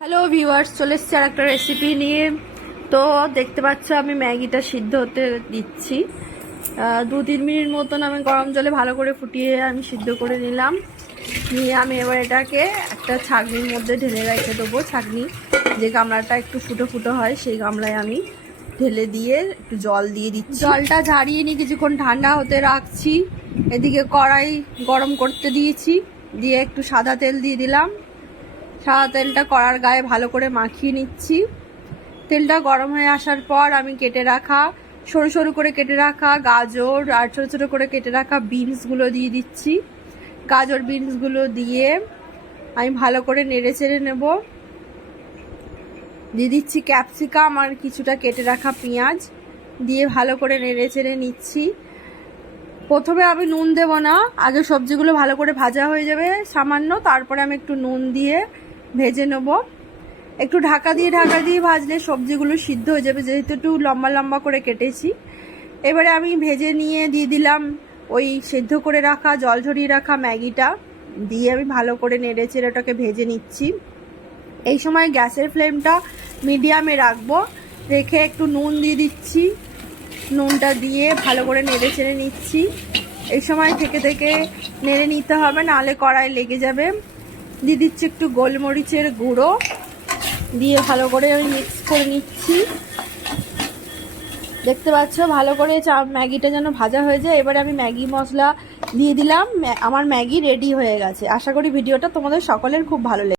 Hello viewers, চলে এসেছি আর একটা রেসিপি নিয়ে। তো দেখতে পাচ্ছ আমি ম্যাগিটা সিদ্ধ হতে দিচ্ছি। 2-3 মিনিট মতন আমি গরম জলে ভালো করে ফুটিয়ে আমি সিদ্ধ করে নিলাম। নিয়ে আমি এবার এটাকে একটা ছাঁকনির মধ্যে ঢেলে রেখে দেবো। ছাঁকনি যে গামলাটা একটু ফুটো ফুটো হয় সেই গামলায় আমি ঢেলে দিয়ে একটু জল দিয়ে দিচ্ছি। জলটা ঝারিয়ে নিয়ে কিছুক্ষণ ঠান্ডা হতে রাখছি। এদিকে কড়াই গরম করতে দিয়েছি, দিয়ে একটু সাদা তেল দিয়ে দিলাম। সাদা তেলটা কড়ার গায়ে ভালো করে মাখিয়ে নিচ্ছি। তেলটা গরম হয়ে আসার পর আমি কেটে রাখা সরু সরু করে কেটে রাখা গাজর আর ছোটো ছোটো করে কেটে রাখা বিনসগুলো দিয়ে দিচ্ছি। গাজর বিনসগুলো দিয়ে আমি ভালো করে নেড়ে চেড়ে নেব। দিয়ে দিচ্ছি ক্যাপসিকাম আর কিছুটা কেটে রাখা পেঁয়াজ, দিয়ে ভালো করে নেড়ে চেড়ে নিচ্ছি। প্রথমে আমি নুন দেব না, আগে সবজিগুলো ভালো করে ভাজা হয়ে যাবে সামান্য, তারপরে আমি একটু নুন দিয়ে ভেজে নেব। একটু ঢাকা দিয়ে ভাজলে সবজিগুলো সিদ্ধ হয়ে যাবে, যেহেতু একটু লম্বা লম্বা করে কেটেছি। এবারে আমি ভেজে নিয়ে দিয়ে দিলাম ওই সেদ্ধ করে রাখা জল ঝরিয়ে রাখা ম্যাগিটা, দিয়ে আমি ভালো করে নেড়ে চেড়ে ওটাকে ভেজে নিচ্ছি। এই সময় গ্যাসের ফ্লেমটা মিডিয়ামে রাখবো, রেখে একটু নুন দিয়ে দিচ্ছি। নুনটা দিয়ে ভালো করে নেড়ে চেড়ে নিচ্ছি। এই সময় থেকে থেকে নেড়ে নিতে হবে, নাহলে কড়াই লেগে যাবে। দিয়ে দিচ্ছি একটু গোলমরিচের গুঁড়ো, দিয়ে ভালো করে আমি মিক্স করে নিচ্ছি। দেখতে পাচ্ছ ভালো করে ম্যাগিটা যেন ভাজা হয়ে যায়। এবারে আমি ম্যাগি মশলা দিয়ে দিলাম। আমার ম্যাগি রেডি হয়ে গেছে। আশা করি ভিডিওটা তোমাদের সকলের খুব ভালো লেগেছে।